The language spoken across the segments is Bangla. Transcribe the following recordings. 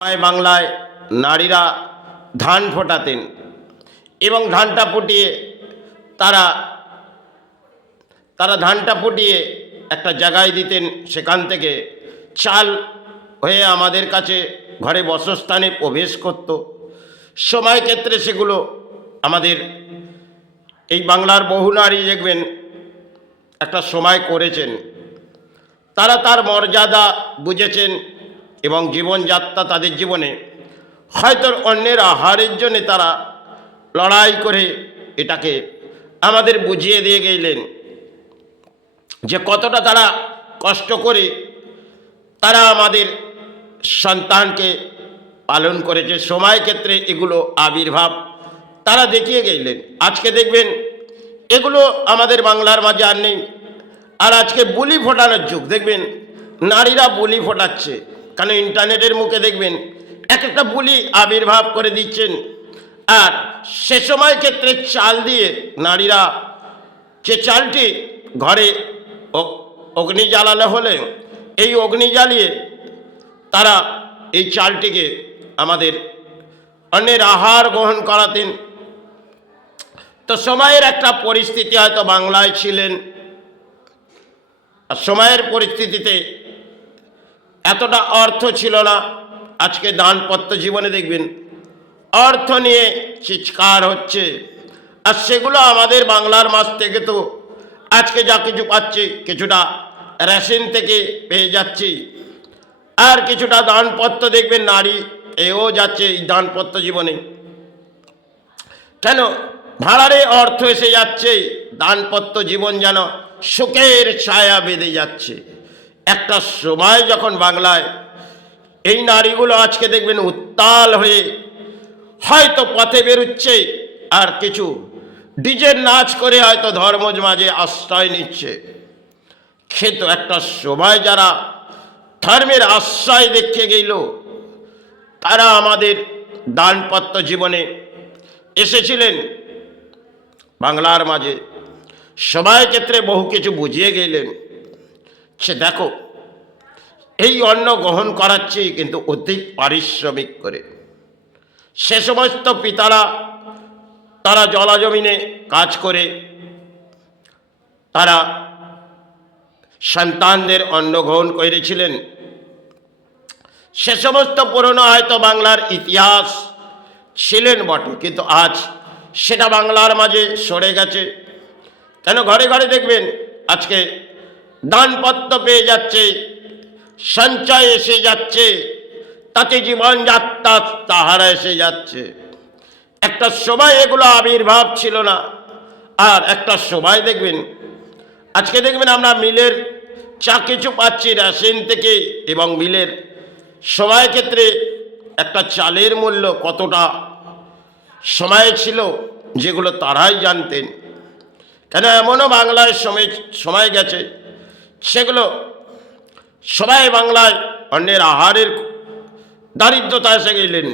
বাংলায় নারীরা ধান ফোটাতেন এবং ধানটা ফুটিয়ে তারা তারা ধানটা ফুটিয়ে একটা জায়গায় দিতেন, সেখান থেকে চাল হয়ে আমাদের কাছে ঘরে বসস্থানে প্রবেশ করত। সময় ক্ষেত্রে সেগুলো আমাদের এই বাংলার বহু নারী দেখবেন একটা সময় করেছেন, তারা তার মর্যাদা বুঝেছেন এবং জীবনযাত্রা তাদের জীবনে হয়তো অন্যের আহারের জন্যে তারা লড়াই করে এটাকে আমাদের বুঝিয়ে দিয়ে গেলেন যে কতটা তারা কষ্ট করে তারা আমাদের সন্তানকে পালন করেছে। সময় ক্ষেত্রে এগুলো আবির্ভাব তারা দেখিয়ে গেলেন। আজকে দেখবেন এগুলো আমাদের বাংলার মাঝে আর নেই। আর আজকে বুলি ফোটানোর যুগ, দেখবেন নারীরা বুলি ফোটাচ্ছে, কারণ ইন্টারনেটের মুখে দেখবেন এক একটা বুলি আবির্ভাব করে দিচ্ছেন। আর সে সময় ক্ষেত্রে চাল দিয়ে নারীরা যে চালটি ঘরে অগ্নি জ্বালানো হলে এই অগ্নি জ্বালিয়ে তারা এই চালটিকে আমাদের অন্যের আহার গ্রহণ করাতেন। তো সময়ের একটা পরিস্থিতি হয়তো বাংলায় ছিলেন, আর সময়ের পরিস্থিতিতে এতটা অর্থ ছিল না। আজকে দানপত্র জীবনে দেখবেন অর্থ নিয়ে চিৎকার হচ্ছে, আর সেগুলো আমাদের বাংলার মাছ থেকে তো আজকে যা কিছু পাচ্ছি কিছুটা রেশন থেকে পেয়ে যাচ্ছি, আর কিছুটা দানপত্র দেখবেন নারী এও যাচ্ছে এই দানপত্র জীবনে। কেন ভাড়ারে অর্থ এসে যাচ্ছে, দানপত্র জীবন যেন সুখের ছায়া বেঁধে যাচ্ছে। একটা সময় যখন বাংলায় এই নারীগুলো আজকে দেখবেন উত্তাল হয়ে হয়তো পথে বেরোচ্ছে, আর কিছু ডিজের নাচ করে হয়তো ধর্মজ মাঝে আশ্রয় নিচ্ছে। কিন্তু একটা সময় যারা ধর্মের আশ্রয় দেখে গেল তারা আমাদের দানপত্র জীবনে এসেছিলেন বাংলার মাঝে, সময় ক্ষেত্রে বহু কিছু বুঝিয়ে গেলেন। সে দেখো এই অন্ন গ্রহণ করাচ্ছি কিন্তু অধিক পারিশ্রমিক করে। সে সমস্ত পিতারা তারা জলাজমিনে কাজ করে তারা সন্তানদের অন্ন গ্রহণ করেছিলেন। সে সমস্ত পুরনো হয়তো বাংলার ইতিহাস ছিলেন বটে, কিন্তু আজ সেটা বাংলার মাঝে সরে গেছে। কেন ঘরে ঘরে দেখবেন আজকে দানপত্র পেয়ে যাচ্ছে, সঞ্চয় এসে যাচ্ছে, তাতে জীবনযাত্রা তাহারা এসে যাচ্ছে। একটা সময় এগুলো আবির্ভাব ছিল না, আর একটা সময় দেখবেন আজকে দেখবেন আমরা মিলের যা কিছু পাচ্ছি রেশন থেকে, এবং মিলের সময় ক্ষেত্রে একটা চালের মূল্য কতটা সময় ছিল যেগুলো তারাই জানতেন। কেন এমনও বাংলায় সময় গেছে সেগুলো সবাই বাংলায় অন্যের আহারের দারিদ্রতা এসে গেলেন,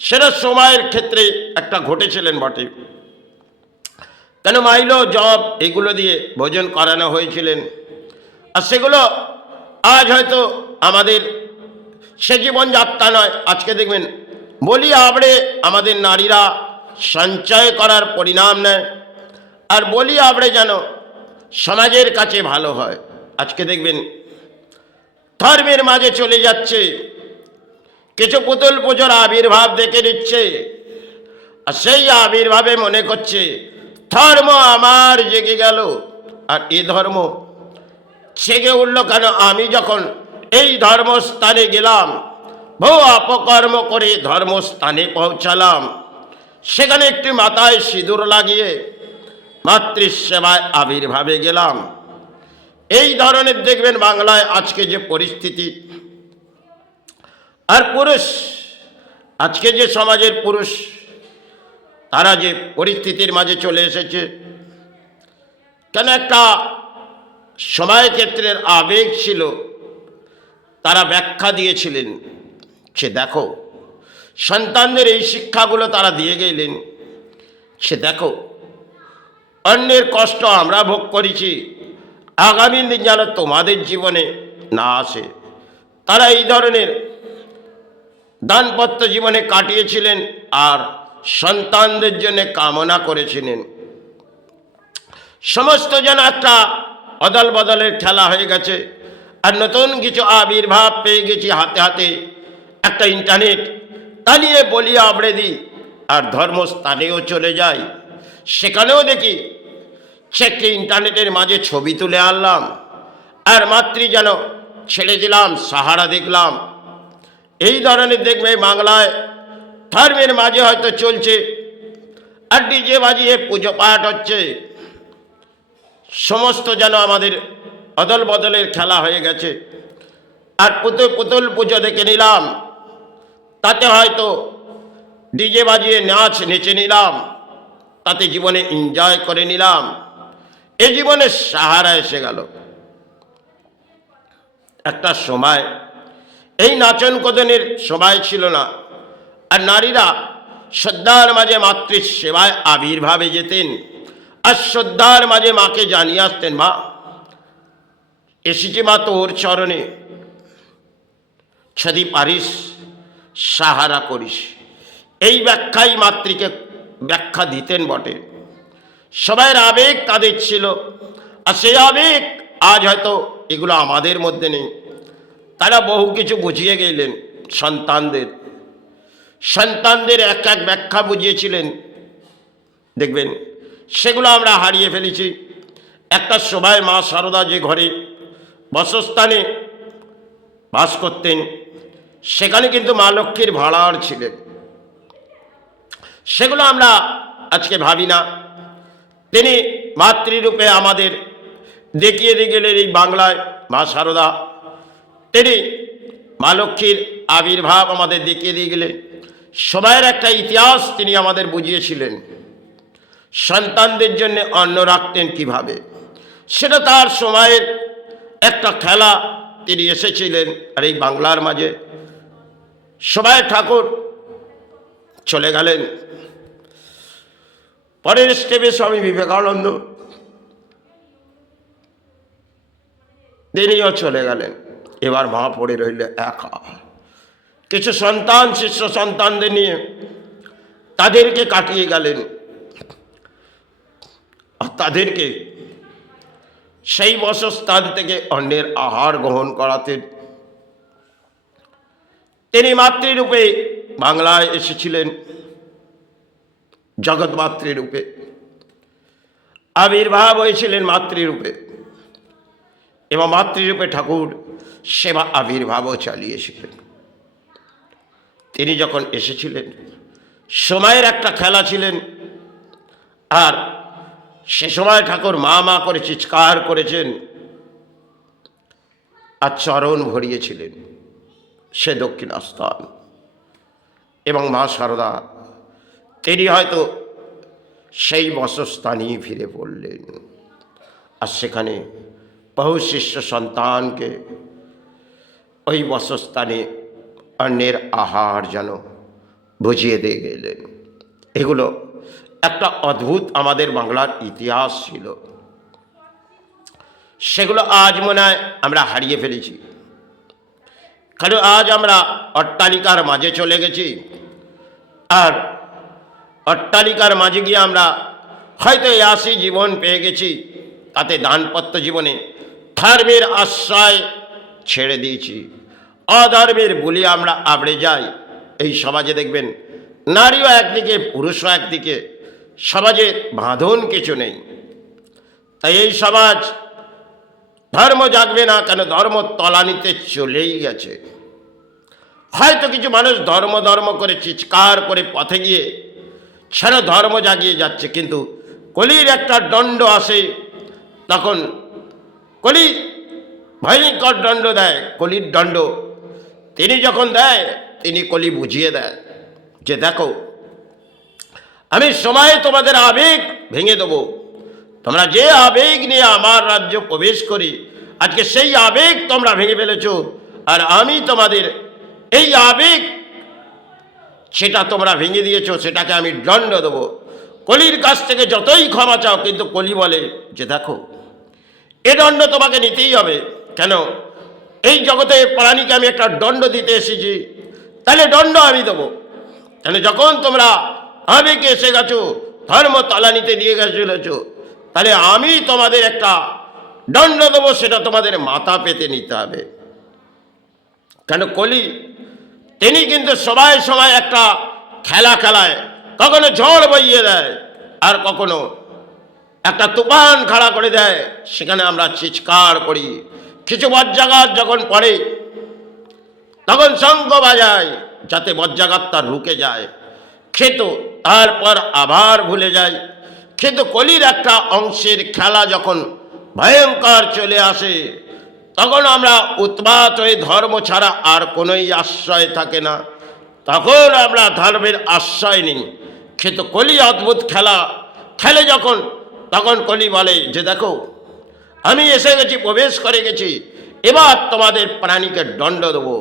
সেটা সময়ের ক্ষেত্রে একটা ঘটেছিলেন বটে। কেন মাইলো জব এগুলো দিয়ে ভোজন করানো হয়েছিলেন, আর সেগুলো আজ হয়তো আমাদের সে জীবনযাত্রা নয়। আজকে দেখবেন বলি আবড়ে আমাদের নারীরা সঞ্চয় করার পরিণাম নেয়, আর বলি আবড়ে যেন সমাজের কাছে ভালো হয়। আজকে দেখবেন ধর্মের মাঝে চলে যাচ্ছে, কিছু পুতুল পুজোর আবির্ভাব দেখে নিচ্ছে, আর সেই আবির্ভাবে মনে করছে ধর্ম আমার জেগে গেল। আর এ ধর্ম জেগে উঠল কেন? আমি যখন এই ধর্মস্থানে গেলাম, বহু অপকর্ম করে ধর্মস্থানে পৌঁছালাম, সেখানে একটি মাথায় সিঁদুর লাগিয়ে মাতৃসেবায় আবির্ভাবে গেলাম। এই ধরনের দেখবেন বাংলায় আজকে যে পরিস্থিতি। আর পুরুষ আজকে যে সমাজের পুরুষ তারা যে পরিস্থিতির মাঝে চলে এসেছে, কেন একটা সময় ক্ষেত্রের আবেগ ছিল, তারা ব্যাখ্যা দিয়েছিলেন। সে দেখো সন্তানদের এই শিক্ষাগুলো তারা দিয়ে গেলেন। সে দেখো অন্যের কষ্ট আমরা ভোগ করেছি, আগামী দিন যেন তোমাদের জীবনে না আসে। তারা এই ধরনের দাম্পত্য জীবনে কাটিয়েছিলেন আর সন্তানদের জন্য কামনা করেছিলেন। সমস্ত যেন একটা অদল বদলের খেলা হয়ে গেছে, আর নতুন কিছু আবির্ভাব পেয়ে গেছি হাতে হাতে। একটা ইন্টারনেট তা নিয়ে বলি আবড়ে দিই, আর ধর্মস্থানেও চলে যাই, সেখানেও দেখি একটি ইন্টারনেটের মাঝে ছবি তুলে আনলাম, আর মাতৃ যেন ছেড়ে দিলাম, সাহারা দেখলাম। এই ধরনের দেখবে বাংলায় ধর্মের মাঝে হয়তো চলছে, আর ডিজে বাজিয়ে পুজো পাঠ হচ্ছে। সমস্ত যেন আমাদের অদল বদলের খেলা হয়ে গেছে। আর পুতুল পুজো দেখে নিলাম, তাতে হয়তো ডিজে বাজিয়ে নাচ নেচে নিলাম, তাতে জীবনে এনজয় করে নিলাম। এই জীবনের সাহারা এসে গেল। একটা সময় এই নাচন কোদনের সময় ছিল না, আর নারীরা শ্রদ্ধার মাঝে মাতৃ সেবায় আবির্ভাবে যেতেন, আর শ্রদ্ধার মাঝে মাকে জানিয়ে আসতেন, মা এসেছি, মা তোর চরণে, যদি পারিস সাহারা করিস। এই ব্যাখ্যাই মাতৃকে ব্যাখ্যা দিতেন বটে। সবাইয়ের আবেগ তাদের ছিল, আর সেই আবেগ আজ হয়তো এগুলো আমাদের মধ্যে নেই। তারা বহু কিছু বুঝিয়ে গেলেন সন্তানদের এক এক ব্যাখ্যা বুঝিয়েছিলেন, দেখবেন সেগুলো আমরা হারিয়ে ফেলেছি। একটা সময় মা সারদা যে ঘরে বাসস্থানে বাস করতেন, সেখানে কিন্তু মা লক্ষ্মীর ভাড়ার ছিলেন। সেগুলো আমরা আজকে ভাবি না। তিনি মাতৃরূপে আমাদের দেখিয়ে দিয়ে গেলেন এই বাংলায়। মা সারদা তিনি মা লক্ষ্মীর আবির্ভাব আমাদের দেখিয়ে দিয়ে গেলেন। সময়ের একটা ইতিহাস তিনি আমাদের বুঝিয়েছিলেন। সন্তানদের জন্য অন্ন রাখতেন কিভাবে, সেটা তার সময়ের একটা খেলা। তিনি এসেছিলেন, আর এই বাংলার মাঝে সময় ঠাকুর চলে গেলেন। পরের স্টেপে স্বামী বিবেকানন্দ তিনিও চলে গেলেন। এবার মা পড়ে রইল একা। কিছু সন্তান শিষ্য সন্তানদের নিয়ে তাদেরকে কাটিয়ে গেলেন, আর তাদেরকে সেই বাসস্থান থেকে অন্যের আহার গ্রহণ করাতেন। তিনি মাতৃরূপে বাংলায় এসেছিলেন, জগৎ মাতৃরূপে আবির্ভাব হয়েছিলেন মাতৃরূপে, এবং মাতৃরূপে ঠাকুর সেবা আবির্ভাবও চালিয়েছিলেন। তিনি যখন এসেছিলেন, সময়ের একটা খেলা ছিলেন, আর সে সময় ঠাকুর মা মা করে চিৎকার করেছেন, আর চরণ ভরিয়েছিলেন সে দক্ষিণাস্থান। এবং মা সারদা তিনি হয়তো সেই বাসস্থানেই ফিরে পড়লেন, আর সেখানে বহু শিষ্য সন্তানকে ওই বাসস্থানে অন্যের আহার যেন বুঝিয়ে দিয়ে গেলেন। এগুলো একটা অদ্ভুত আমাদের বাংলার ইতিহাস ছিল। সেগুলো আজ মনে হয় আমরা হারিয়ে ফেলেছি, কারণ আজ আমরা অট্টালিকার মাঝে চলে গেছি, আর অট্টালিকার মাঝে গিয়ে আমরা হয়তো আসি জীবন পেয়ে গেছি, তাতে দাম্পত্য জীবনে ধর্মের আশ্রয় ছেড়ে দিয়েছি, অধর্মের বলি আমরা আবড়ে যাই। এই সমাজে দেখবেন নারীও একদিকে পুরুষও একদিকে, সমাজে বাঁধন কিছু নেই। তাই এই সমাজ ধর্ম জাগবে না কেন, ধর্ম তলানিতে চলেই গেছে। হয়তো কিছু মানুষ ধর্ম ধর্ম করে চিৎকার করে পথে গিয়ে সেটা ধর্ম জাগিয়ে যাচ্ছে, কিন্তু কলির একটা দণ্ড আসে, তখন কলি ভয়ঙ্কর দণ্ড দেয়। কলির দণ্ড তিনি যখন দেয়, তিনি কলি বুঝিয়ে দেয় যে দেখো, আমি সময়ে তোমাদের আবেগ ভেঙে দেবো। তোমরা যে আবেগ নিয়ে আমার রাজ্য প্রবেশ করি, আজকে সেই আবেগ তোমরা ভেঙে ফেলেছ, আর আমি তোমাদের এই আবেগ সেটা তোমরা ভেঙে দিয়েছ, সেটাকে আমি দণ্ড দেবো। কলির কাছ থেকে যতই ক্ষমা চাও, কিন্তু কলি বলে যে দেখো, এ দণ্ড তোমাকে নিতেই হবে। কেন? এই জগতে প্রাণীকে আমি একটা দণ্ড দিতে এসেছি, তাহলে দণ্ড আমি দেবো। তাহলে যখন তোমরা আবেগে এসে গেছো, ধর্ম তলানিতে দিয়ে চলেছ, তাহলে আমি তোমাদের একটা দণ্ড দেবো, সেটা তোমাদের মাথা পেতে নিতে হবে। কেন কলি তিনি কিন্তু সময় সময় একটা খেলা খেলায়, কখনো ঝড় বইয়ে দেয় আর কখনো একটা তুফান খাড়া করে দেয়, সেখানে আমরা চিৎকার করি। কিছু বজ্রাঘাত যখন পড়ে তখন শঙ্খ বাজায় যাতে বজ্রাঘাতটা রুকে যায়, কিন্তু তারপর আবার ভুলে যায়। কিন্তু কলির একটা অংশের খেলা যখন ভয়ঙ্কর চলে আসে, তখন আমরা উৎপাত হয়ে ধর্ম ছাড়া আর কোনোই আশ্রয় থাকে না, তখন আমরা ধর্মের আশ্রয় নিই। কিন্তু কলি অদ্ভুত খেলা খেলে যখন, তখন কলি বলে যে দেখো আমি এসে গেছি, প্রবেশ করে গেছি, এবার তোমাদের প্রাণীকে দণ্ড দেবো।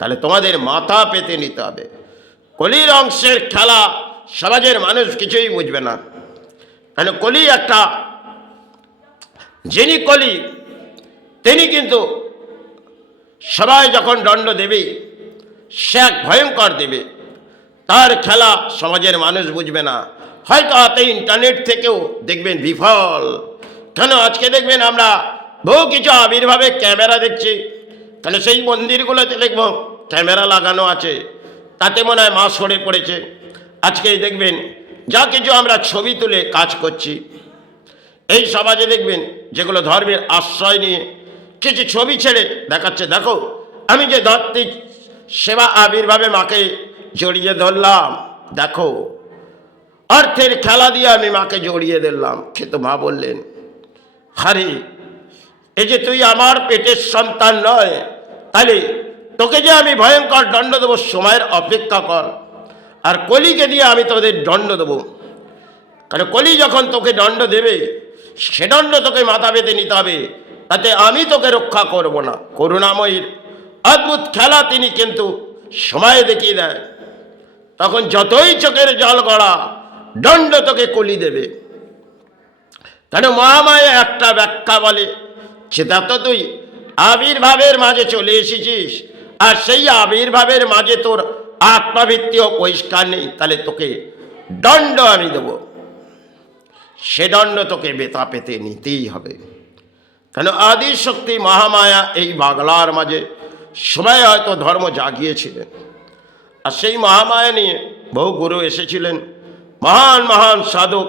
তাহলে তোমাদের মাথা পেতে নিতে হবে। কলির অংশের খেলা সমাজের মানুষ কিছুই বুঝবে না। কেন কলি একটা, যিনি কলি তিনি কিন্তু সবাই যখন দণ্ড দেবে সে এক ভয়ঙ্কর দেবে, তার খেলা সমাজের মানুষ বুঝবে না। হয়তো হাতে ইন্টারনেট থেকেও দেখবেন বিফল। কেন আজকে দেখবেন আমরা বহু কিছু আবির্ভাবে ক্যামেরা দেখছি, তাহলে সেই মন্দিরগুলোতে দেখব ক্যামেরা লাগানো আছে, তাতে মনে হয় মা সরে পড়েছে। আজকে দেখবেন যা কিছু আমরা ছবি তুলে কাজ করছি, এই সমাজে দেখবেন যেগুলো ধর্মের আশ্রয় নিয়ে কিছু ছবি ছেড়ে দেখাচ্ছে, দেখো আমি যে ধরতে সেবা আবির্ভাবে মাকে জড়িয়ে ধরলাম, দেখো অর্থের খেলা দিয়ে আমি মাকে জড়িয়ে ধরলাম। কিন্তু মা বললেন, আরে এই যে তুই আমার পেটের সন্তান নয়, তাহলে তোকে যে আমি ভয়ঙ্কর দণ্ড দেবো, সময়ের অপেক্ষা কর। আর কলিকে দিয়ে আমি তোদের দণ্ড দেবো। কারণ কলি যখন তোকে দণ্ড দেবে, সে দণ্ড তোকে মাথা পেতে নিতে হবে, তাতে আমি তোকে রক্ষা করব না। করুণাময়ীর অদ্ভুত খেলা তিনি কিন্তু সময় দেখিয়ে দেয়। তখন যতই চোখের জল গড়া, দণ্ড তোকে কলি দেবে। কেন মহামায়া একটা ব্যাখ্যা বলে, সেটা তো তুই আবির্ভাবের মাঝে চলে এসেছিস, আর সেই আবির্ভাবের মাঝে তোর আত্মাভিত্তিও পরিষ্কার নেই, তাহলে তোকে দণ্ড আমি দেব। সে দণ্ড তোকে বেতা পেতে নিতেই হবে। কেন আদি শক্তি মহামায়া এই বাংলার মাঝে সবাই হয়তো ধর্ম জাগিয়েছিলেন, আর সেই মহামায়া নিয়ে বহু গুরু এসেছিলেন, মহান মহান সাধক,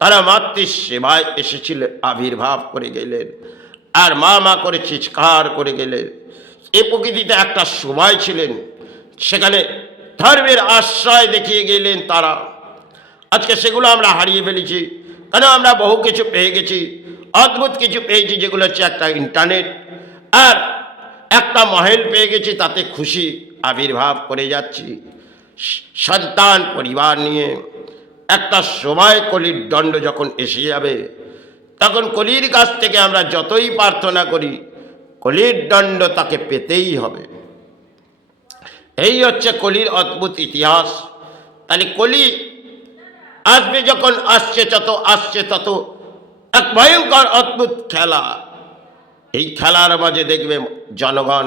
তারা মাতৃ সেবায় এসেছিলেন, আবির্ভাব করে গেলেন, আর মা মা করে চিৎকার করে গেলেন। এ প্রকৃতিতে একটা সময় ছিলেন, সেখানে ধর্মের আশ্রয় দেখিয়ে গেলেন তারা। আজকে সেগুলো আমরা হারিয়ে ফেলেছি। কেন আমরা বহু কিছু পেয়ে গেছি, অদ্ভুত কিছু পেয়েছি, যেগুলো হচ্ছে একটা ইন্টারনেট আর একটা মহল পেয়ে গেছি, তাতে খুশি আবির্ভাব করে যাচ্ছি সন্তান পরিবার নিয়ে। একটা সময় কলির দণ্ড যখন এসে যাবে, তখন কলির কাছ থেকে আমরা যতই প্রার্থনা করি, কলির দণ্ড তাকে পেতেই হবে। এই হচ্ছে কলির অদ্ভুত ইতিহাস। তাহলে কলি আসবে, যখন আসছে তত এক ভয়ঙ্কর অদ্ভুত খেলা। এই খেলার মাঝে দেখবে জনগণ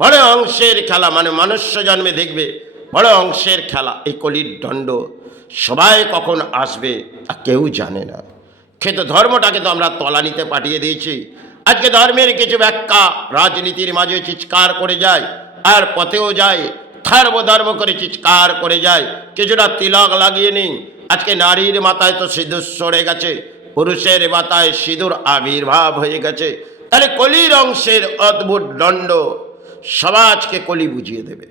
বড় অংশের খেলা, মানে মনুষ্য জন্মে দেখবে বড় অংশের খেলা। এই কলির দণ্ড সবাই কখন আসবে তা কেউ জানে না। কিন্তু ধর্মটাকে তো আমরা তলানিতে পাঠিয়ে দিয়েছি। আজকে ধর্মের কিছু ব্যাখ্যা রাজনীতির মাঝে চিৎকার করে যায়, আর পথেও যায় ধর্ম করে চিৎকার করে যায়। কিছুটা তিলক লাগিয়ে নিই, আজকে নারীর মাথায় তো সিঁদুর সরে গেছে, পুরুষের মাথায় সিঁদুর আবির্ভাব হয়ে গেছে। তাহলে কলির অংশের অদ্ভুত দণ্ড সমাজকে কলি বুঝিয়ে দেবে।